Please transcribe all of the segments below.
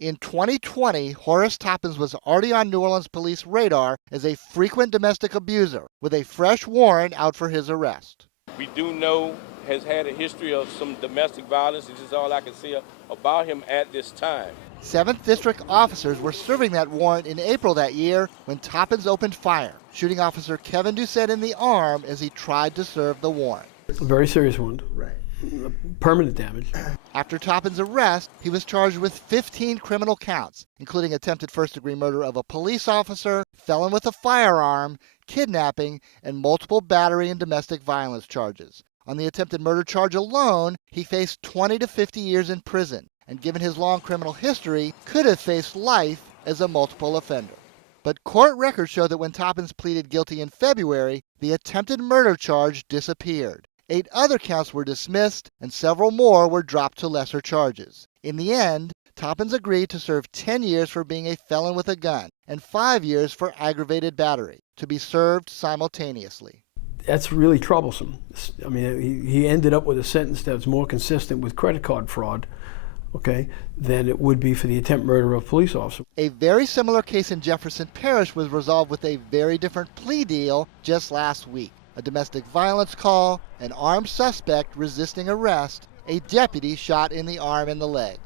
In 2020, Horace Toppins was already on New Orleans police radar as a frequent domestic abuser, with a fresh warrant out for his arrest. We do know has had a history of some domestic violence. This is all I can say about him at this time. 7th District officers were serving that warrant in April that year when Toppins opened fire, shooting Officer Kevin Doucette in the arm as he tried to serve the warrant. A very serious wound. Right. Permanent damage. After Toppins' arrest, he was charged with 15 criminal counts, including attempted first-degree murder of a police officer, felon with a firearm, kidnapping, and multiple battery and domestic violence charges. On the attempted murder charge alone, he faced 20 to 50 years in prison, and given his long criminal history, could have faced life as a multiple offender. But court records show that when Toppins pleaded guilty in February, the attempted murder charge disappeared. 8 other counts were dismissed, and several more were dropped to lesser charges. In the end, Toppins agreed to serve 10 years for being a felon with a gun and 5 years for aggravated battery, to be served simultaneously. That's really troublesome. I mean, he ended up with a sentence that was more consistent with credit card fraud, okay, than it would be for the attempted murder of a police officer. A very similar case in Jefferson Parish was resolved with a very different plea deal just last week. A domestic violence call, an armed suspect resisting arrest, a deputy shot in the arm and the leg.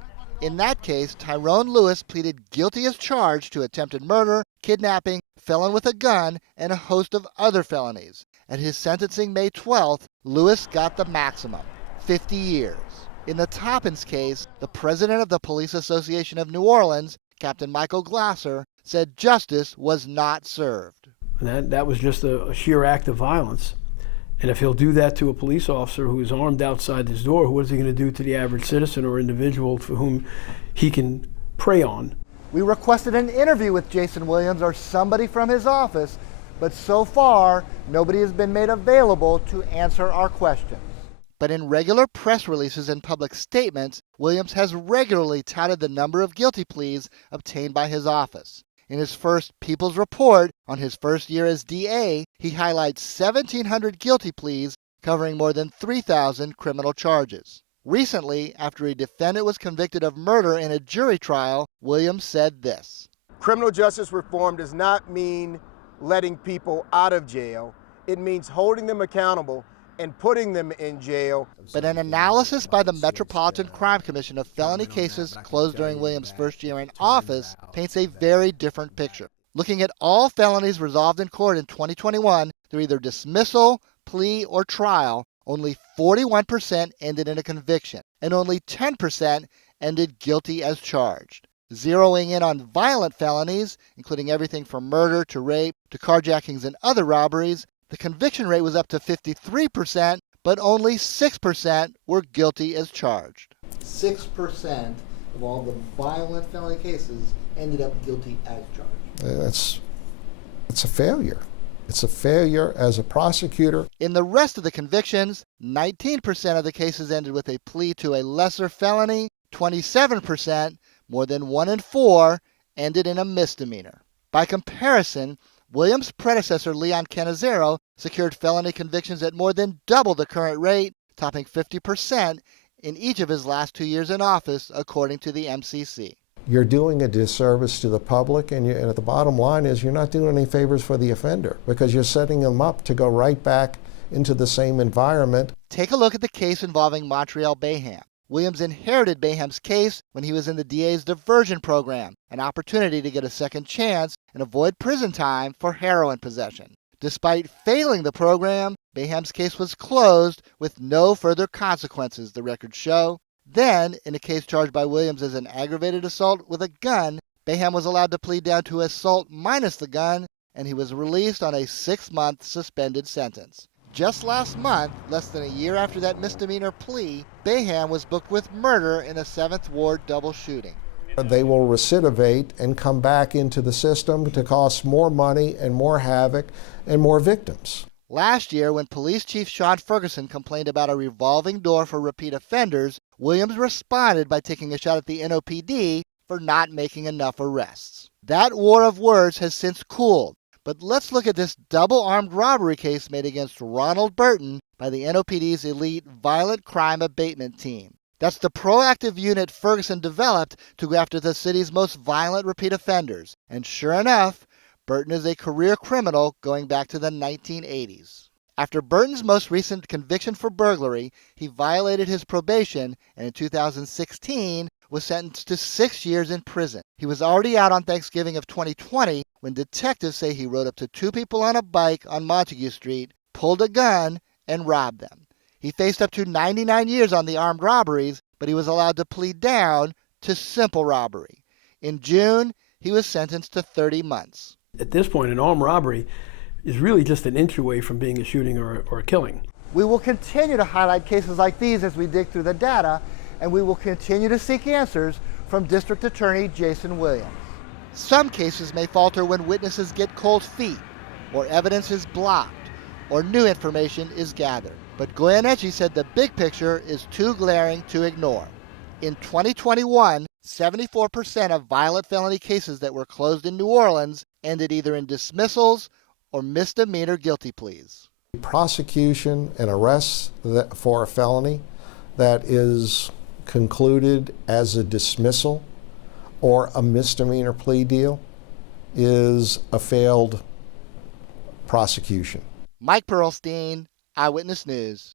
In that case, Tyrone Lewis pleaded guilty as charged to attempted murder, kidnapping, felon with a gun, and a host of other felonies. At his sentencing May 12th, Lewis got the maximum, 50 years. In the Toppins case, the president of the Police Association of New Orleans, Captain Michael Glasser, said justice was not served. And that was just a sheer act of violence. And if he'll do that to a police officer who is armed outside his door, what is he going to do to the average citizen or individual for whom he can prey on? We requested an interview with Jason Williams or somebody from his office, but so far, nobody has been made available to answer our questions. But in regular press releases and public statements, Williams has regularly touted the number of guilty pleas obtained by his office. In his first People's Report on his first year as DA, he highlights 1,700 guilty pleas covering more than 3,000 criminal charges. Recently, after a defendant was convicted of murder in a jury trial, Williams said this: "Criminal justice reform does not mean letting people out of jail. It means holding them accountable and putting them in jail." But an analysis by the Metropolitan Crime Commission of felony cases closed during Williams' first year in office paints a very different picture. Looking at all felonies resolved in court in 2021 through either dismissal, plea, or trial, only 41% ended in a conviction, and only 10% ended guilty as charged. Zeroing in on violent felonies, including everything from murder to rape to carjackings and other robberies, the conviction rate was up to 53%, but only 6% were guilty as charged. 6% of all the violent felony cases ended up guilty as charged. It's a failure. It's a failure as a prosecutor. In the rest of the convictions, 19% of the cases ended with a plea to a lesser felony, 27%, more than 1 in 4, ended in a misdemeanor. By comparison, Williams' predecessor, Leon Cannizzaro, secured felony convictions at more than double the current rate, topping 50% in each of his last 2 years in office, according to the MCC. You're doing a disservice to the public, and the bottom line is you're not doing any favors for the offender because you're setting them up to go right back into the same environment. Take a look at the case involving Montreal Bayham. Williams inherited Bayham's case when he was in the DA's diversion program, an opportunity to get a second chance and avoid prison time for heroin possession. Despite failing the program, Bayham's case was closed with no further consequences, the records show. Then, in a case charged by Williams as an aggravated assault with a gun, Bayham was allowed to plead down to assault minus the gun, and he was released on a 6-month suspended sentence. Just last month, less than a year after that misdemeanor plea, Bayham was booked with murder in a 7th Ward double shooting. They will recidivate and come back into the system to cost more money and more havoc and more victims. Last year, when Police Chief Sean Ferguson complained about a revolving door for repeat offenders, Williams responded by taking a shot at the NOPD for not making enough arrests. That war of words has since cooled. But let's look at this double-armed robbery case made against Ronald Burton by the NOPD's elite violent crime abatement team. That's the proactive unit Ferguson developed to go after the city's most violent repeat offenders. And sure enough, Burton is a career criminal going back to the 1980s. After Burton's most recent conviction for burglary, he violated his probation and in 2016 was sentenced to 6 years in prison. He was already out on Thanksgiving of 2020 when detectives say he rode up to two people on a bike on Montague Street, pulled a gun, and robbed them. He faced up to 99 years on the armed robberies, but he was allowed to plead down to simple robbery. In June, he was sentenced to 30 months. At this point, an armed robbery is really just an inch away from being a shooting or a killing. We will continue to highlight cases like these as we dig through the data, and we will continue to seek answers from District Attorney Jason Williams. Some cases may falter when witnesses get cold feet, or evidence is blocked, or new information is gathered. But Goyeneche said the big picture is too glaring to ignore. In 2021, 74% of violent felony cases that were closed in New Orleans ended either in dismissals or misdemeanor guilty pleas. Prosecution and arrests for a felony that is concluded as a dismissal or a misdemeanor plea deal is a failed prosecution. Mike Perlstein, Eyewitness News.